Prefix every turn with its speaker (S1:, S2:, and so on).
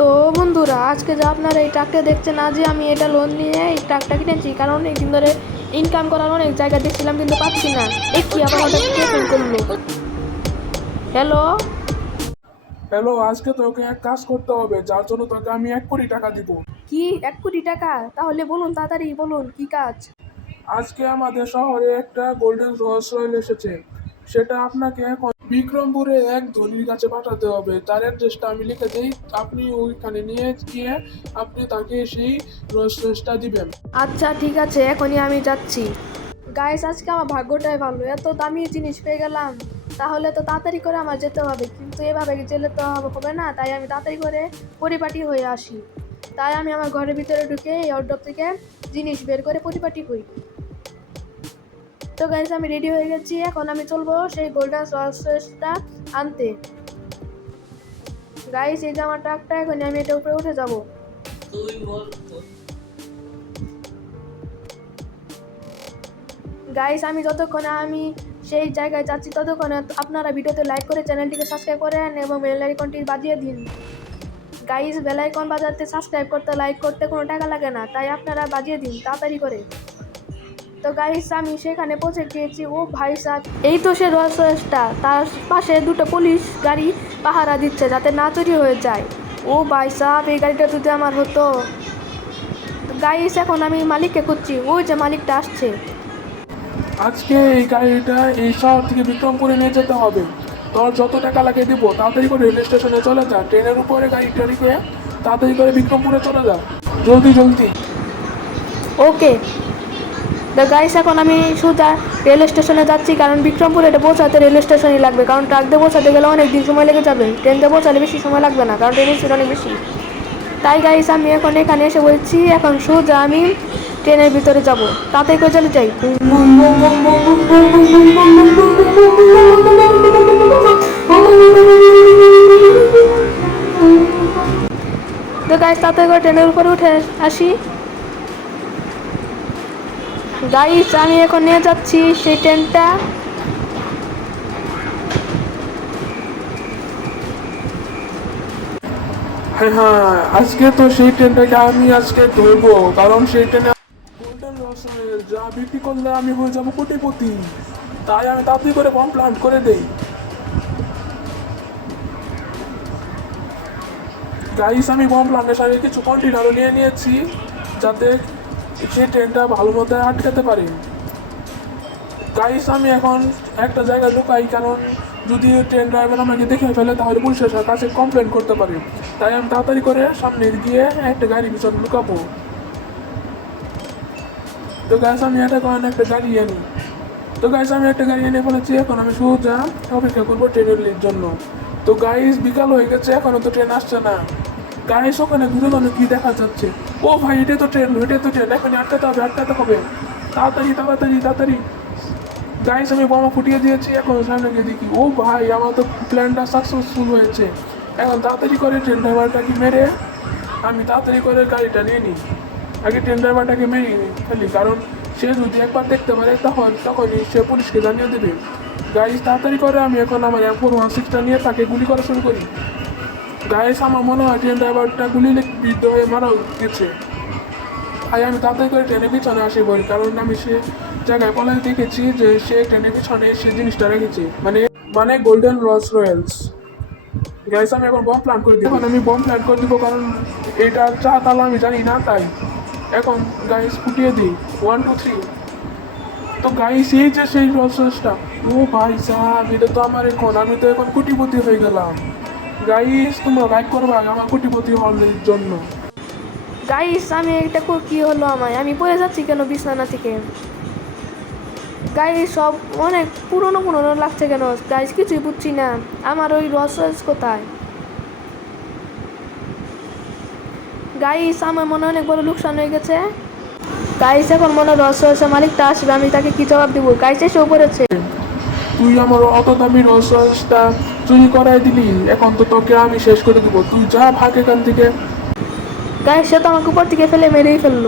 S1: তো বন্ধুরা আজকে যে আপনারা এই ট্রাকটা দেখছেন আজই আমি এটা লোন নিয়ে এই ট্রাকটা কিনেছি। কারণ অনেকদিন ধরে ইনকাম করার অনেক জায়গা দেখছিলাম কিন্তু পাচ্ছি না। কি আবার কে ফোন করল? হ্যালো
S2: হ্যালো আজকে তোকে এক কাজ করতে হবে যার জন্য তোকে আমি এক কোটি টাকা দিব।
S1: কি? এক কোটি টাকা? তাহলে বলুন তাড়াতাড়ি বলুন কি কাজ?
S2: আজকে আমাদের শহরে একটা গোল্ডেন রয়েল এসেছে। সেটা আপনাকে বিক্রমপুরে এক ধনির কাছে পাঠাতে হবে। তার অ্যাড্রেসটা আমি লিখে দিই। আপনি ওইখানে নিয়ে গিয়ে আপনি তাকে সেই রসটা দিবেন।
S1: আচ্ছা ঠিক আছে, এখনই আমি যাচ্ছি। গাইস আজকে আমার ভাগ্যটাই ভালো। এত দামি জিনিস পেয়ে গেলাম। তাহলে তো তাড়াতাড়ি করে আমার যেতে হবে। কিন্তু এভাবে জেলে তো হবে না। তাই আমি তাড়াতাড়ি করে পরিপাটি হয়ে আসি। তাই আমি আমার ঘরের ভিতরে ঢুকে এই অর্ডব থেকে জিনিস বের করে পরিপাটি হই তো গাইস আমি রেডি হয়ে গেছি। এখন আমি চলবো সেই গোল্ডেন সসটা আনতে। গাইস এই আমার ট্রাকটা এখন আমি এটা উপরে উঠে যাব। গাইস আমি যতক্ষণে আমি সেই জায়গায় যাচ্ছি, ততক্ষণ আপনারা ভিডিওতে লাইক করে চ্যানেলটিকে সাবস্ক্রাইব করেন এবং বেল আইকনটি বাজিয়ে দিন। গাইস বেল আইকন বাজাতে সাবস্ক্রাইব করতে লাইক করতে কোনো টাকা লাগে না, তাই আপনারা বাজিয়ে দিন, তাড়াতাড়ি করে। তো গাইস আমি সেখানে পৌঁছে গিয়েছি। ও ভাই সাহ এই তো সে রসটা তার পাশে দুটো পুলিশ গাড়ি পাহারা দিচ্ছে যাতে না চুরি হয়ে যায়। ও ভাই সাহ এই গাড়িটা যদি আমার হতো। গাইস এখন আমি মালিককে খুঁজছি। ওই যে মালিকটা আসছে।
S2: আজকে এই গাড়িটা এই শহর থেকে বিক্রমপুরে নিয়ে যেতে হবে। তোর যত টাকা লাগে দিব তাড়াতাড়ি করে রেল স্টেশনে চলে যা। ট্রেনের উপরে গাড়িটা রেখে তাড়াতাড়ি করে বিক্রমপুরে চলে যা। জলদি জলদি।
S1: ওকে দ্য গাইস এখন আমি সোজা রেল স্টেশনে যাচ্ছি, কারণ বিক্রমপুরে এটা পৌঁছাতে রেল স্টেশনই লাগবে, কারণ ট্রাক দিয়ে পৌঁছাতে গেলে অনেক দিন সময় লেগে যাবে। ট্রেন দিয়ে পৌঁছালে বেশি সময় লাগবে না, কারণ ট্রেনের সিট অনেক বেশি। তাই গাইস আমি এখন এখানে এসে বলছি এখন সোজা আমি ট্রেনের ভিতরে যাব। তাতে করে চলে যাই। তো গাইস তাতে করে ট্রেনের উপরে উঠে আসি। গাইস আমি এখন নিয়ে যাচ্ছি সেই ট্রেনটা।
S2: হ্যাঁ হ্যাঁ আজকে তো সেই ট্রেনটাকে আমি আজকে ধরবো, কারণ সেই ট্রেনে যা বিক্রি করলে আমি হয়ে যাব কোটিপতি। তাই আমি তাড়াতাড়ি করে বম প্লান্ট করে দেই। গাইস আমি বম প্লান্টের সাথে কিছু কন্টেনারও নিয়ে নিয়েছি, যাতে সেই ট্রেনটা ভালো মতো আটকাতে পারে। গাইস, আমি এখন একটা জায়গায় লুকাই, কারণ যদি ট্রেন ড্রাইভার আমাকে দেখে ফেলে, তাহলে পুলিশের কাছে কমপ্লেন করতে পারি। তাই আমি তাড়াতাড়ি করে সামনে গিয়ে একটা গাড়ি পিছনে লুকাবো। তো গাইস, আমি একটা কারণ একটা গাড়ি আনি। তো গাইস, আমি একটা গাড়ি এনে ফেলেছি, এখন আমি সোজা অপেক্ষা করব ট্রেনের জন্য। তো গাইস, বিকাল হয়ে গেছে, এখনও তো ট্রেন আসছে না। গাইস ওখানে ঘুরে গেলে কি দেখা যাচ্ছে? ও ভাই, এটা তো ট্রেন, এটা তো ট্রেন। এখন আটকাতে হবে আটকাতে হবে। তাড়াতাড়ি তাড়াতাড়ি তাড়াতাড়ি। গাইস আমি বোমা ফুটিয়ে দিয়েছি, এখন সামনে গিয়ে দেখি। ও ভাই, আমার তো প্ল্যানটা সাকসেসফুল হয়েছে। এখন তাড়াতাড়ি করে ট্রেন ড্রাইভারটাকে মেরে, আমি তাড়াতাড়ি করে গাড়িটা নিয়ে নিই। আগে ট্রেন ড্রাইভারটাকে মেরে নিই ফেলি কারণ সে যদি একবার দেখতে পারে, তখন, তখনই সে পুলিশকে জানিয়ে দেবে। গাড়ি তাড়াতাড়ি করে, আমি এখন আমার এম ফোর ওয়ান সিক্সটা নিয়ে তাকে গুলি করা শুরু করি। গাইস আমার মনে হয় ট্রেন ড্রাইভারটা বিদ্ধ হয়ে মারা গেছে। আমি তাড়াতাড়ি করে ট্রেনের পিছনে আসি বলি, কারণ আমি সে জায়গায় দেখেছি যে সে ট্রেনের পিছনে সে জিনিসটা রেখেছে। মানে মানে গোল্ডেন রস রয়্যালস গাইস আমি এখন বম প্ল্যান করে এখন আমি বম প্ল্যান করে দিব কারণ এটা চা তালা আমি জানি না, তাই। এখন গাইস ফুটিয়ে দিই। ওয়ান টু থ্রি তো গাইস এই যে সেই রসটা ও ভাই সাহেব, এটা তো আমার এখন, আমি তো এখন কোটিপতি হয়ে গেলাম। গাইস তোমরা লাইক করবা আমার কোটিপতি হওয়ার জন্য।
S1: গাইস আমি এটা কো- হলো আমায়? আমি পড়ে যাচ্ছি কেন বিছানা থেকে? গাইস সব অনেক পুরনো পুরনো লাগছে কেন? গাইস কিছুই বুঝছি না। আমার ওই রস কোথায়? গাইস আমার মনে অনেক বড় লোকসান হয়ে গেছে। গাইস এখন মনে রস মালিকটা আসবে, আমি তাকে কি জবাব দিব? গাইস এসে পড়েছে।
S2: তুই আমার অত দামি রসটা চুরি করাই দিলি। এখন তো তোকে আমি শেষ করে দিব। তুই যা ভাগ এখান থেকে।
S1: তাই সে তো আমাকে উপর থেকে ফেলে মেরেই ফেলল।